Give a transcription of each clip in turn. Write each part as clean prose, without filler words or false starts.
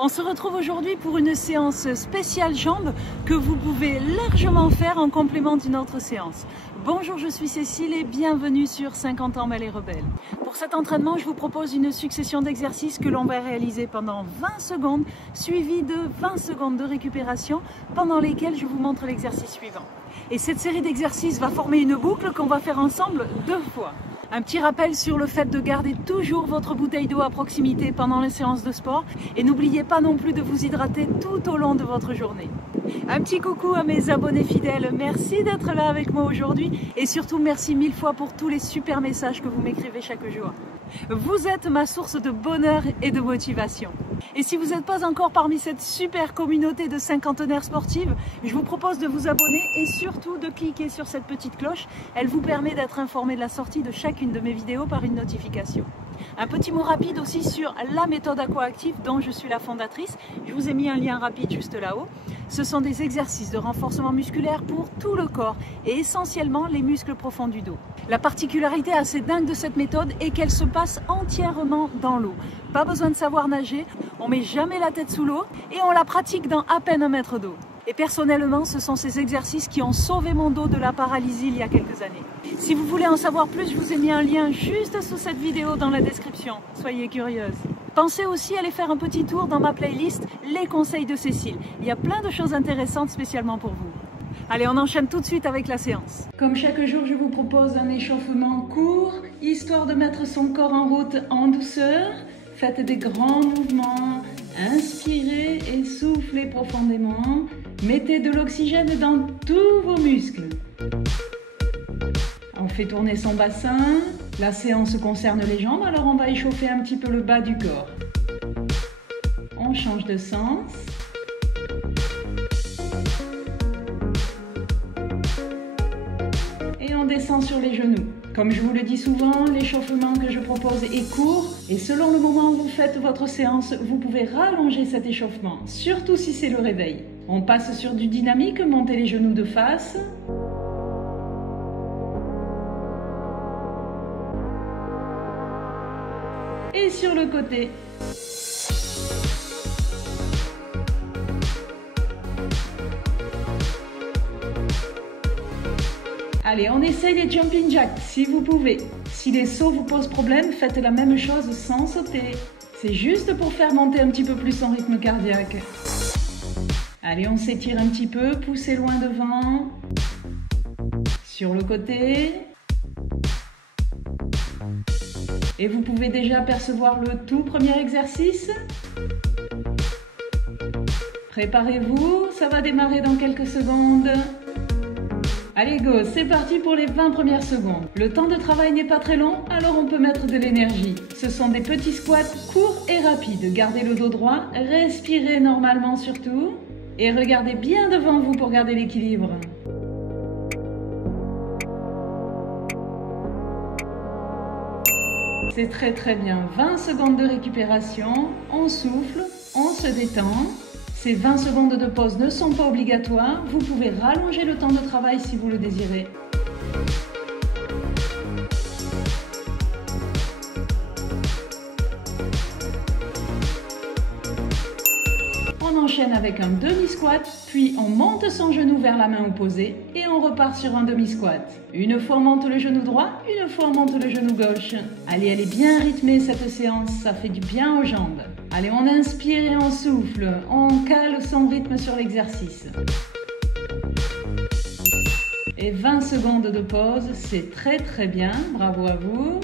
On se retrouve aujourd'hui pour une séance spéciale jambes que vous pouvez largement faire en complément d'une autre séance. Bonjour, je suis Cécile et bienvenue sur 50 ans Mal et Rebelle. Pour cet entraînement, je vous propose une succession d'exercices que l'on va réaliser pendant 20 secondes, suivi de 20 secondes de récupération pendant lesquelles je vous montre l'exercice suivant. Et cette série d'exercices va former une boucle qu'on va faire ensemble 2 fois. Un petit rappel sur le fait de garder toujours votre bouteille d'eau à proximité pendant les séances de sport et n'oubliez pas non plus de vous hydrater tout au long de votre journée. Un petit coucou à mes abonnés fidèles, merci d'être là avec moi aujourd'hui et surtout merci 1000 fois pour tous les super messages que vous m'écrivez chaque jour. Vous êtes ma source de bonheur et de motivation. Et si vous n'êtes pas encore parmi cette super communauté de cinquantenaires sportives, je vous propose de vous abonner et surtout de cliquer sur cette petite cloche. Elle vous permet d'être informé de la sortie de chacune de mes vidéos par une notification. Un petit mot rapide aussi sur la méthode Aqua-Active dont je suis la fondatrice. Je vous ai mis un lien rapide juste là-haut. Ce sont des exercices de renforcement musculaire pour tout le corps et essentiellement les muscles profonds du dos. La particularité assez dingue de cette méthode est qu'elle se passe entièrement dans l'eau. Pas besoin de savoir nager, on met jamais la tête sous l'eau et on la pratique dans à peine 1 mètre d'eau. Et personnellement, ce sont ces exercices qui ont sauvé mon dos de la paralysie il y a quelques années. Si vous voulez en savoir plus, je vous ai mis un lien juste sous cette vidéo dans la description. Soyez curieuse. Pensez aussi à aller faire un petit tour dans ma playlist Les conseils de Cécile. Il y a plein de choses intéressantes spécialement pour vous. Allez, on enchaîne tout de suite avec la séance. Comme chaque jour, je vous propose un échauffement court, histoire de mettre son corps en route en douceur. Faites des grands mouvements, inspirez et soufflez profondément. Mettez de l'oxygène dans tous vos muscles. On fait tourner son bassin. La séance concerne les jambes, alors on va échauffer un petit peu le bas du corps. On change de sens. Et on descend sur les genoux. Comme je vous le dis souvent, l'échauffement que je propose est court et selon le moment où vous faites votre séance, vous pouvez rallonger cet échauffement, surtout si c'est le réveil. On passe sur du dynamique, montez les genoux de face. Et sur le côté. Allez, on essaye les jumping jacks si vous pouvez. Si les sauts vous posent problème, faites la même chose sans sauter. C'est juste pour faire monter un petit peu plus son rythme cardiaque. Allez, on s'étire un petit peu, poussez loin devant. Sur le côté. Et vous pouvez déjà percevoir le tout premier exercice. Préparez-vous, ça va démarrer dans quelques secondes. Allez go, c'est parti pour les 20 premières secondes. Le temps de travail n'est pas très long, alors on peut mettre de l'énergie. Ce sont des petits squats courts et rapides. Gardez le dos droit, respirez normalement surtout. Et regardez bien devant vous pour garder l'équilibre. C'est très bien. 20 secondes de récupération, on souffle, on se détend. Ces 20 secondes de pause ne sont pas obligatoires. Vous pouvez rallonger le temps de travail si vous le désirez. On enchaîne avec un demi-squat, puis on monte son genou vers la main opposée et on repart sur un demi-squat. Une fois on monte le genou droit, une fois on monte le genou gauche. Allez, elle est bien rythmée cette séance, ça fait du bien aux jambes. Allez, on inspire et on souffle, on cale son rythme sur l'exercice. Et 20 secondes de pause, c'est très bien, bravo à vous.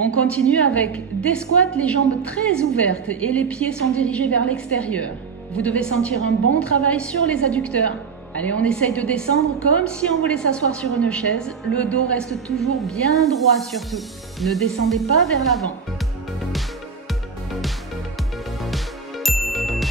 On continue avec des squats, les jambes très ouvertes et les pieds sont dirigés vers l'extérieur. Vous devez sentir un bon travail sur les adducteurs. Allez, on essaye de descendre comme si on voulait s'asseoir sur une chaise. Le dos reste toujours bien droit surtout. Ne descendez pas vers l'avant.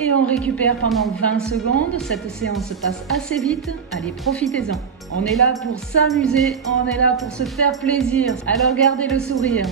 Et on récupère pendant 20 secondes. Cette séance passe assez vite. Allez, profitez-en. On est là pour s'amuser, on est là pour se faire plaisir. Alors gardez le sourire.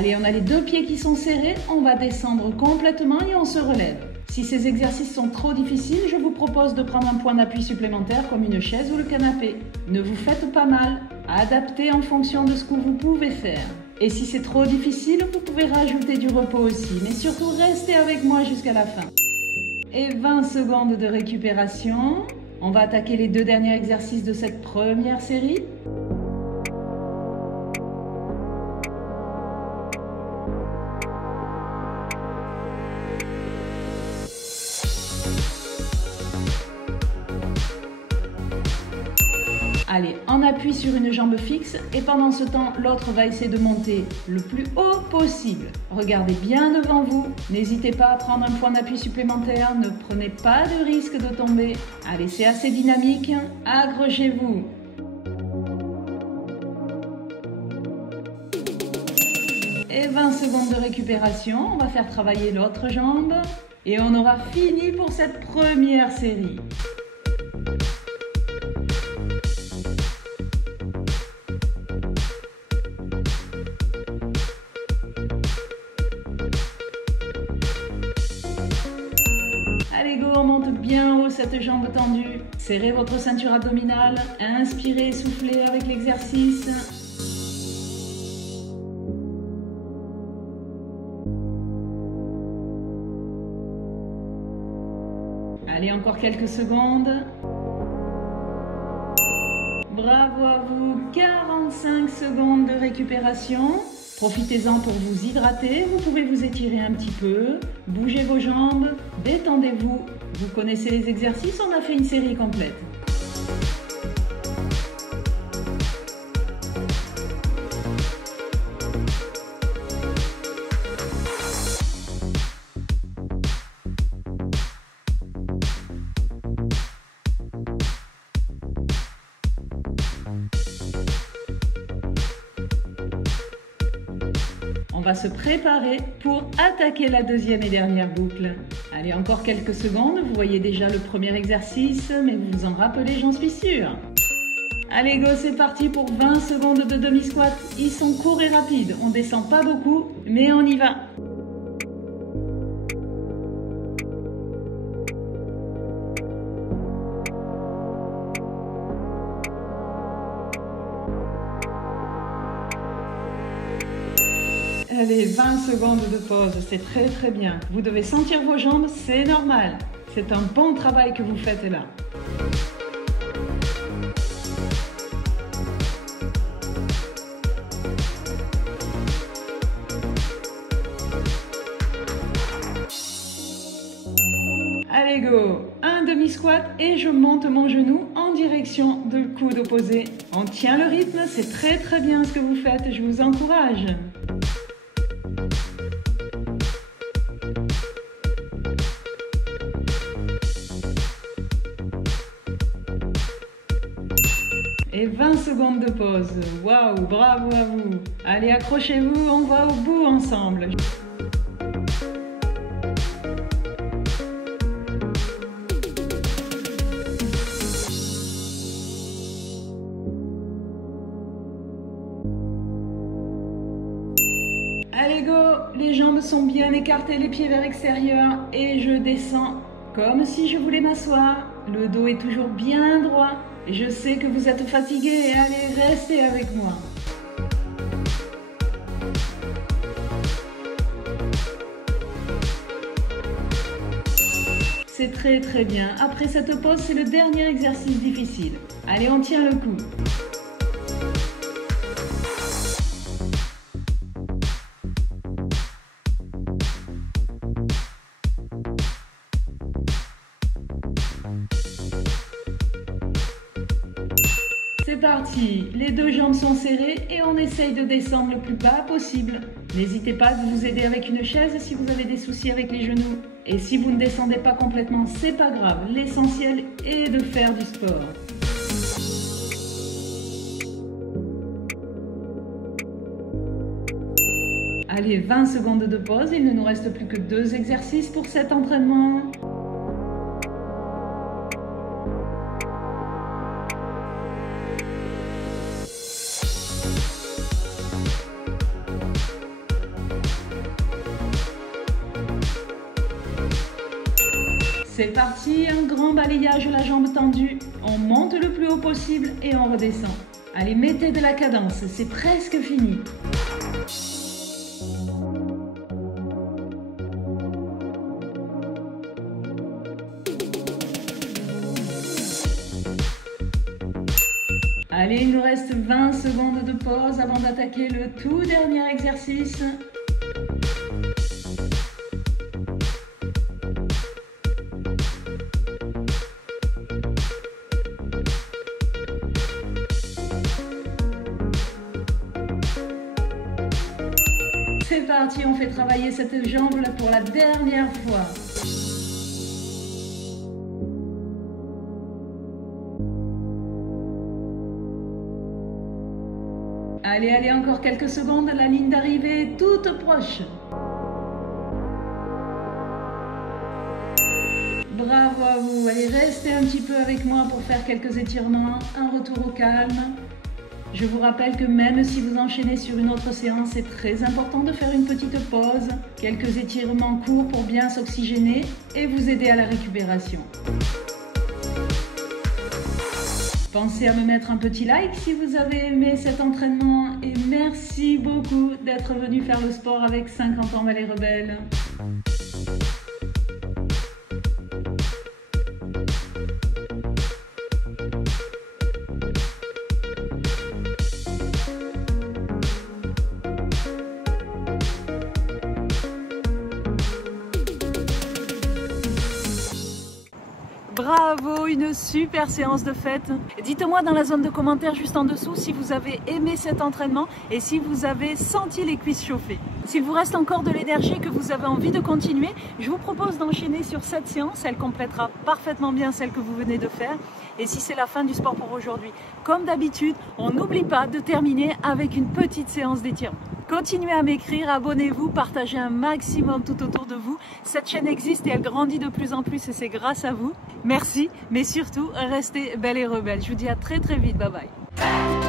Allez, on a les deux pieds qui sont serrés, on va descendre complètement et on se relève. Si ces exercices sont trop difficiles, je vous propose de prendre un point d'appui supplémentaire comme une chaise ou le canapé. Ne vous faites pas mal, adaptez en fonction de ce que vous pouvez faire. Et si c'est trop difficile, vous pouvez rajouter du repos aussi, mais surtout restez avec moi jusqu'à la fin. Et 20 secondes de récupération. On va attaquer les deux derniers exercices de cette première série. Allez, on appuie sur une jambe fixe et pendant ce temps, l'autre va essayer de monter le plus haut possible. Regardez bien devant vous, n'hésitez pas à prendre un point d'appui supplémentaire, ne prenez pas de risque de tomber. Allez, c'est assez dynamique, accrochez-vous. Et 20 secondes de récupération, on va faire travailler l'autre jambe et on aura fini pour cette première série. Allez go, on monte bien haut cette jambe tendue. Serrez votre ceinture abdominale. Inspirez et soufflez avec l'exercice. Allez, encore quelques secondes. Bravo à vous, 45 secondes de récupération. Profitez-en pour vous hydrater, vous pouvez vous étirer un petit peu, bougez vos jambes, détendez-vous. Vous connaissez les exercices, on a fait une série complète. On va se préparer pour attaquer la deuxième et dernière boucle. Allez, encore quelques secondes, vous voyez déjà le premier exercice, mais vous vous en rappelez, j'en suis sûre. Allez go, c'est parti pour 20 secondes de demi-squat. Ils sont courts et rapides, on descend pas beaucoup, mais on y va. Allez, 20 secondes de pause, c'est très bien. Vous devez sentir vos jambes, c'est normal. C'est un bon travail que vous faites là. Allez go, un demi-squat et je monte mon genou en direction du coude opposé. On tient le rythme, c'est très bien ce que vous faites, je vous encourage. Et 20 secondes de pause. Waouh, bravo à vous. Allez, accrochez-vous, on va au bout ensemble. Allez go, les jambes sont bien écartées, les pieds vers l'extérieur et je descends comme si je voulais m'asseoir. Le dos est toujours bien droit. Je sais que vous êtes fatigué, allez, restez avec moi. C'est très bien. Après cette pause, c'est le dernier exercice difficile. Allez, on tient le coup. C'est parti, les deux jambes sont serrées et on essaye de descendre le plus bas possible. N'hésitez pas à vous aider avec une chaise si vous avez des soucis avec les genoux. Et si vous ne descendez pas complètement, c'est pas grave, l'essentiel est de faire du sport. Allez, 20 secondes de pause, il ne nous reste plus que 2 exercices pour cet entraînement. C'est parti, un grand balayage, la jambe tendue. On monte le plus haut possible et on redescend. Allez, mettez de la cadence, c'est presque fini. Allez, il nous reste 20 secondes de pause avant d'attaquer le tout dernier exercice. C'est parti, on fait travailler cette jambe là pour la dernière fois. Allez, allez, encore quelques secondes, la ligne d'arrivée est toute proche. Bravo à vous, allez, restez un petit peu avec moi pour faire quelques étirements, un retour au calme. Je vous rappelle que même si vous enchaînez sur une autre séance, c'est très important de faire une petite pause, quelques étirements courts pour bien s'oxygéner et vous aider à la récupération. Pensez à me mettre un petit like si vous avez aimé cet entraînement et merci beaucoup d'être venu faire le sport avec 50 ans Ballet Rebelle. Bravo, une super séance de fête. Dites-moi dans la zone de commentaires juste en dessous si vous avez aimé cet entraînement et si vous avez senti les cuisses chauffer. S'il vous reste encore de l'énergie et que vous avez envie de continuer, je vous propose d'enchaîner sur cette séance. Elle complétera parfaitement bien celle que vous venez de faire. Et si c'est la fin du sport pour aujourd'hui, comme d'habitude, on n'oublie pas de terminer avec une petite séance d'étirement. Continuez à m'écrire, abonnez-vous, partagez un maximum tout autour de vous. Cette chaîne existe et elle grandit de plus en plus et c'est grâce à vous. Merci, mais surtout, restez belles et rebelles. Je vous dis à très très vite, bye bye.